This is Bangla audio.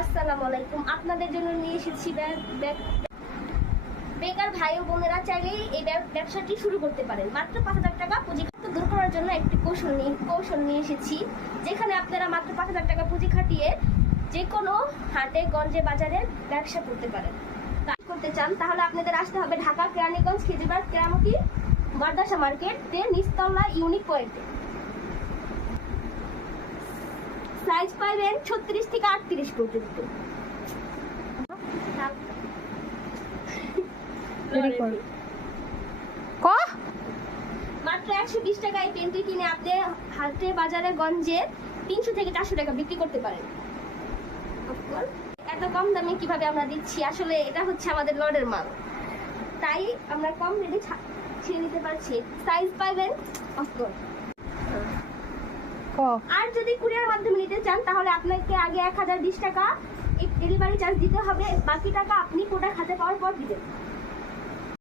আসসালামু আলাইকুম। আপনাদের জন্য নিয়ে এসেছি বেকার ভাই ও বোনেরা চাইলেই এই ব্যবসাটি শুরু করতে পারেন। মাত্র 5,000 টাকা পুঁজি দূর করার জন্য একটি কৌশল নিয়ে এসেছি, যেখানে আপনারা মাত্র 5,000 টাকা পুঁজি খাটিয়ে যে কোনো হাটে গঞ্জে বাজারে ব্যবসা করতে পারেন। করতে চান তাহলে আপনাদের আসতে হবে ঢাকা কেরানীগঞ্জ খেজুরবাগ কেরামতি মাদ্রাসা মার্কেটে নিচতলা ইউনিক পয়েন্টে। সাইজ পাবেন 36 থেকে 38 পর্যন্ত। মাত্র 120 টাকায় পেনটি কিনে আপনি হাটে বাজারে গঞ্জে 300 থেকে 400 টাকা বিক্রি করতে পারেন। এত কম দামে কিভাবে আমরা দিচ্ছি, আসলে এটা হচ্ছে আমাদের লটের মাল, তাই আমরা কম রেটে ছেড়ে দিতে পারছি। সাইজ পাবেন অফকোর্স। আর যদি কুরিয়ার মাধ্যমে নিতে চান তাহলে আপনাকে আগে 1020 টাকা ডেলিভারি চার্জ দিতে হবে, বাকি টাকা আপনি প্রোডাক্ট হাতে পাওয়ার পর দিবেন।